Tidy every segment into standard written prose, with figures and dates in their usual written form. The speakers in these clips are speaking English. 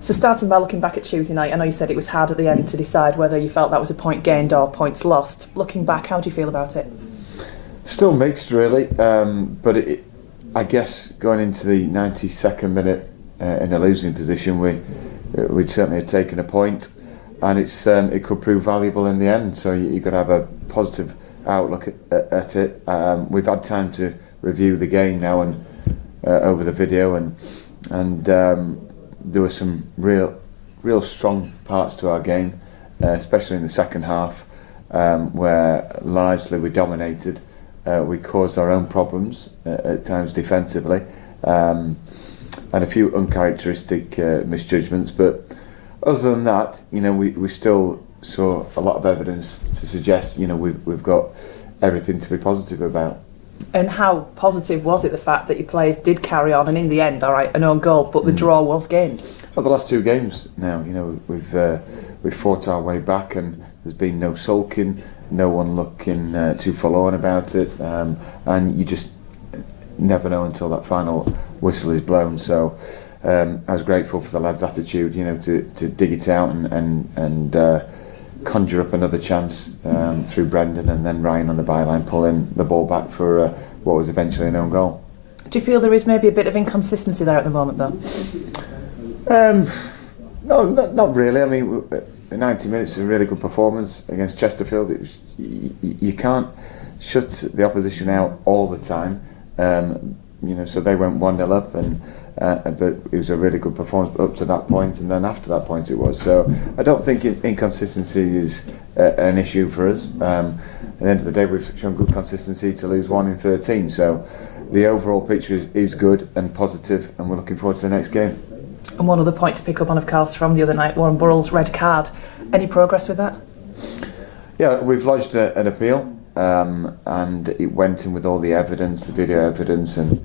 So starting by looking back at Tuesday night, I know you said it was hard at the end to decide whether you felt that was a point gained or points lost. Looking back, how do you feel about it? Still mixed, really, but I guess going into the 92nd minute in a losing position, we'd certainly have taken a point, and it could prove valuable in the end. So you've got to have a positive outlook at it. We've had time to review the game now and over the video, and there were some real strong parts to our game, especially in the second half, where largely we dominated. We caused our own problems at times defensively, and a few uncharacteristic misjudgments. But other than that, we still saw a lot of evidence to suggest we've got everything to be positive about. And how positive was it, the fact that your players did carry on, and in the end, all right, an own goal, but the draw was gained? Well, the last two games now, we've fought our way back, and there's been no sulking, no one looking too forlorn about it, and you just never know until that final whistle is blown. So I was grateful for the lads' attitude, to dig it out and conjure up another chance through Brendan, and then Ryan on the byline pulling the ball back for what was eventually an own goal. Do you feel there is maybe a bit of inconsistency there at the moment, though? No, not really. I mean, 90 minutes is a really good performance against Chesterfield. You can't shut the opposition out all the time. So they went 1-0 up, but it was a really good performance up to that point, and then after that point it was. So I don't think inconsistency is an issue for us. At the end of the day, we've shown good consistency to lose 1 in 13. So the overall picture is good and positive, and we're looking forward to the next game. And one other point to pick up on, of course, from the other night, Warren Burrell's red card. Any progress with that? Yeah, we've lodged an appeal. And it went in with all the evidence, the video evidence, and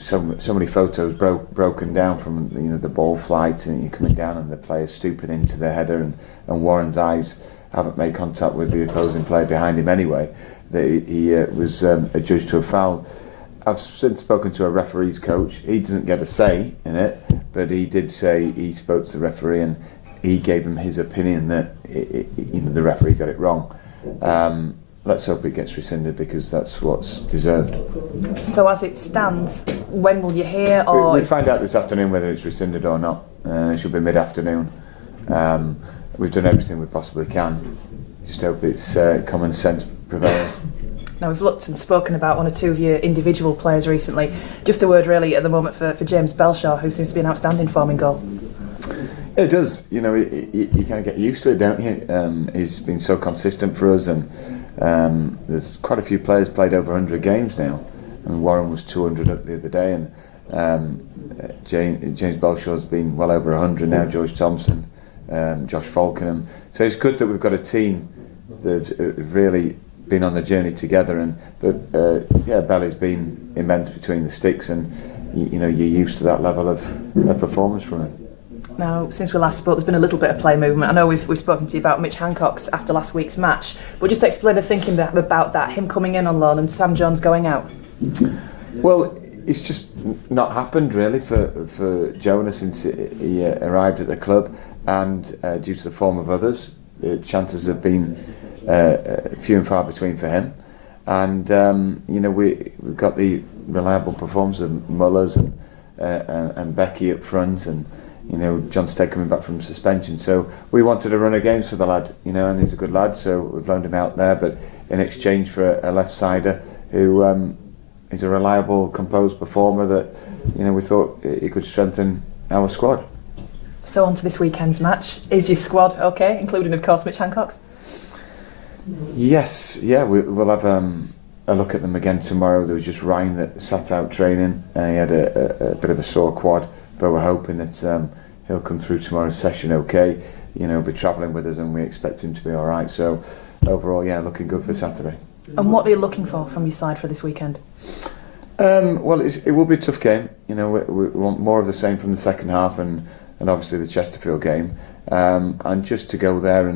so many photos broken down from the ball flight, and you're coming down and the player stooping into the header, and Warren's eyes haven't made contact with the opposing player behind him anyway. He was adjudged to have fouled. I've since spoken to a referee's coach. He doesn't get a say in it, but he did say he spoke to the referee and he gave him his opinion that the referee got it wrong. Let's hope it gets rescinded, because that's what's deserved. So as it stands, when will you hear? Or we'll find out this afternoon whether it's rescinded or not. It should be mid-afternoon. We've done everything we possibly can. Just hope it's common sense prevails. Now, we've looked and spoken about one or two of your individual players recently. Just a word really at the moment for James Belshaw, who seems to be an outstanding form in goal. It does. You kind of get used to it, don't you? He's been so consistent for us, and there's quite a few players played over 100 games now. I mean, Warren was 200 up the other day, and James Belshaw's been well over 100 now. George Thompson, Josh Falkenham. So it's good that we've got a team that's really been on the journey together. But Belly's been immense between the sticks, and you're used to that level of performance from him. Now, since we last spoke, there's been a little bit of play movement. I know we've spoken to you about Mitch Hancock's after last week's match, but just explain the thinking about that, him coming in on loan and Sam Jones going out. Well, it's just not happened really for Jonah since he arrived at the club, and due to the form of others, the chances have been few and far between for him. And we've got the reliable performance of Mullers and Becky up front, and John Stead coming back from suspension. So we wanted to run a games for the lad, and he's a good lad, so we've loaned him out there, but in exchange for a left-sider who is a reliable, composed performer that, we thought he could strengthen our squad. So on to this weekend's match. Is your squad okay, including, of course, Mitch Hancock's? Yes, yeah, we'll have a look at them again tomorrow. There was just Ryan that sat out training, and he had a bit of a sore quad, but we're hoping that he'll come through tomorrow's session okay. He'll be travelling with us, and we expect him to be all right. So overall, yeah, looking good for Saturday. And what are you looking for from your side for this weekend? Well, it will be a tough game. We want more of the same from the second half, and obviously the Chesterfield game, and just to go there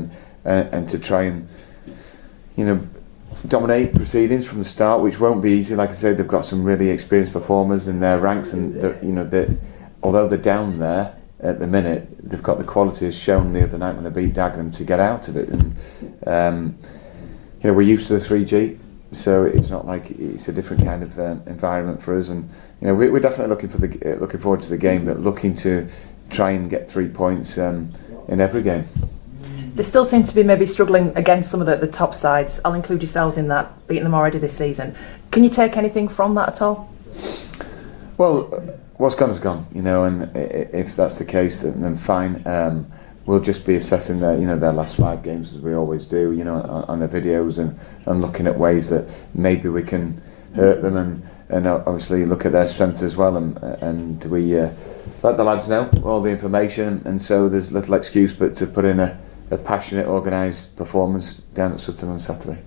and to try and dominate proceedings from the start, which won't be easy. Like I say, they've got some really experienced performers in their ranks, and although they're down there, at the minute, they've got the quality as shown the other night when they beat Dagenham to get out of it. And we're used to the 3G, so it's not like it's a different kind of environment for us. And we're definitely looking forward to the game, but looking to try and get 3 points in every game. They still seem to be maybe struggling against some of the top sides. I'll include yourselves in that, beating them already this season. Can you take anything from that at all? Well, what's gone is gone, and if that's the case, then fine. We'll just be assessing their last 5 games as we always do, on the videos and looking at ways that maybe we can hurt them and obviously look at their strengths as well. And we let the lads know all the information, and so there's little excuse but to put in a passionate, organised performance down at Sutton on Saturday.